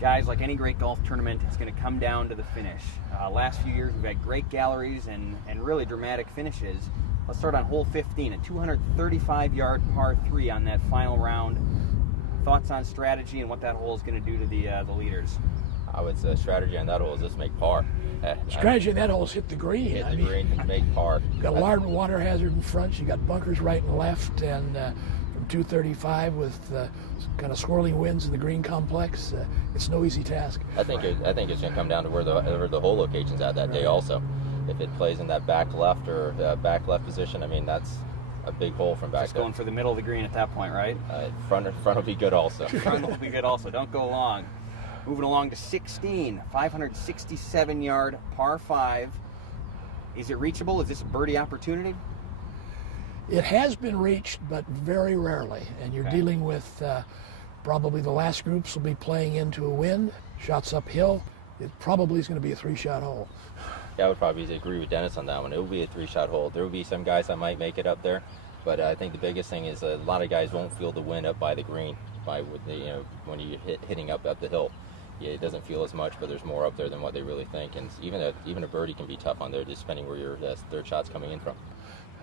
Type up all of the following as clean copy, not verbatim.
Guys, like any great golf tournament, it's going to come down to the finish. Last few years, we've had great galleries and really dramatic finishes. Let's start on hole 15, a 235-yard par 3 on that final round. Thoughts on strategy and what that hole is going to do to the leaders? I would say strategy on that hole is just make par. Strategy on that hole is hit the green. Hit the green and make par. You've got a large water hazard in front. You got bunkers right and left, and from 235 with kind of swirling winds in the green complex, it's no easy task. I think it's going to come down to where the hole location's at that day also. If it plays in that back left or back left position, I mean, that's a big hole from back. Just going for the middle of the green at that point, right? Front will be good also. Front will be good also. Don't go long. Moving along to 16, 567-yard par 5. Is it reachable? Is this a birdie opportunity? It has been reached, but very rarely. And you're dealing with probably the last groups will be playing into a wind, shots uphill. It probably is going to be a 3-shot hole. Yeah, I would probably agree with Dennis on that one. It will be a 3-shot hole. There will be some guys that might make it up there, but I think the biggest thing is a lot of guys won't feel the wind up by the green, when you're hitting up the hill. Yeah, it doesn't feel as much, but there's more up there than what they really think. And even a birdie can be tough on there, just depending where your third shot's coming in from.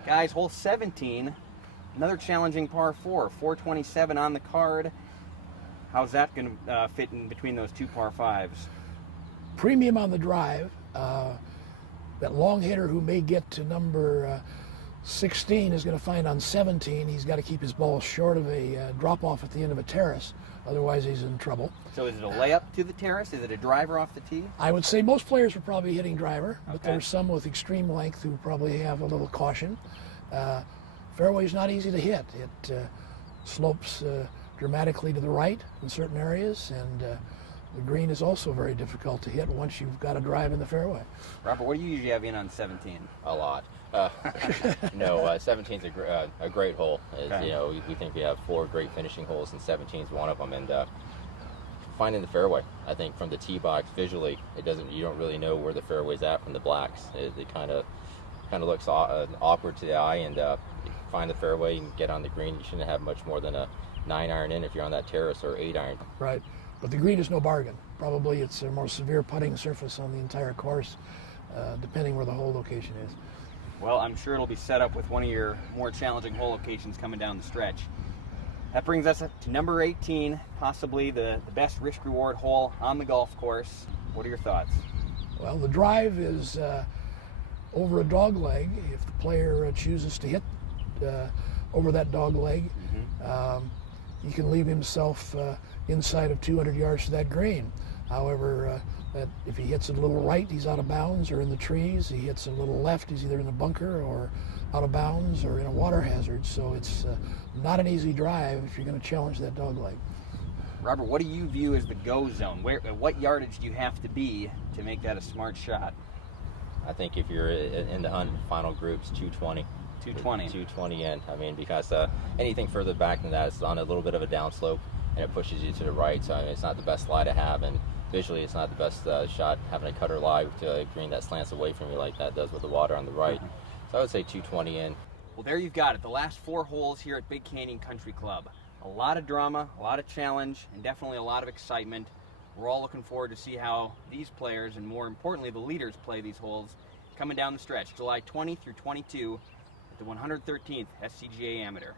Guys, hole 17, another challenging par 4, 427 on the card. How's that going to fit in between those two par 5s? Premium on the drive. That long hitter who may get to number 16 is going to find on 17 he's got to keep his ball short of a drop-off at the end of a terrace. Otherwise, he's in trouble. So is it a layup to the terrace? Is it a driver off the tee? I would say most players are probably hitting driver, but there's some with extreme length who probably have a little caution. Fairway's not easy to hit. It slopes dramatically to the right in certain areas, and the green is also very difficult to hit once you've got a drive in the fairway. Robert, what do you usually have in on 17? A lot. No, 17 is a great hole. We think we have 4 great finishing holes, and 17 is one of them. And finding the fairway, I think from the tee box visually, you don't really know where the fairway's at from the blacks. It kind of looks awkward to the eye, and find the fairway and get on the green. You shouldn't have much more than a 9-iron in if you're on that terrace, or 8-iron. Right. But the green is no bargain. Probably it's a more severe putting surface on the entire course, depending where the hole location is. Well, I'm sure it'll be set up with one of your more challenging hole locations coming down the stretch. That brings us to number 18, possibly the best risk-reward hole on the golf course. What are your thoughts? Well, the drive is over a dog leg. If the player chooses to hit over that dog leg, he can leave himself inside of 200 yards to that green. However, if he hits it a little right, he's out of bounds or in the trees. He hits it a little left, he's either in a bunker or out of bounds or in a water hazard. So it's not an easy drive if you're going to challenge that dog leg. Robert, what do you view as the go zone? What yardage do you have to be to make that a smart shot? I think if you're in the hunt final groups, 220. 220 in. I mean, because anything further back than that is on a little bit of a downslope, and it pushes you to the right. So I mean, it's not the best lie to have, and visually it's not the best shot having a cutter lie to a green that slants away from you like that does with the water on the right. So I would say 220 in. Well, there you've got it. The last 4 holes here at Big Canyon Country Club. A lot of drama, a lot of challenge, and definitely a lot of excitement. We're all looking forward to see how these players, and more importantly, the leaders, play these holes coming down the stretch, July 20 through 22 at the 113th SCGA Amateur.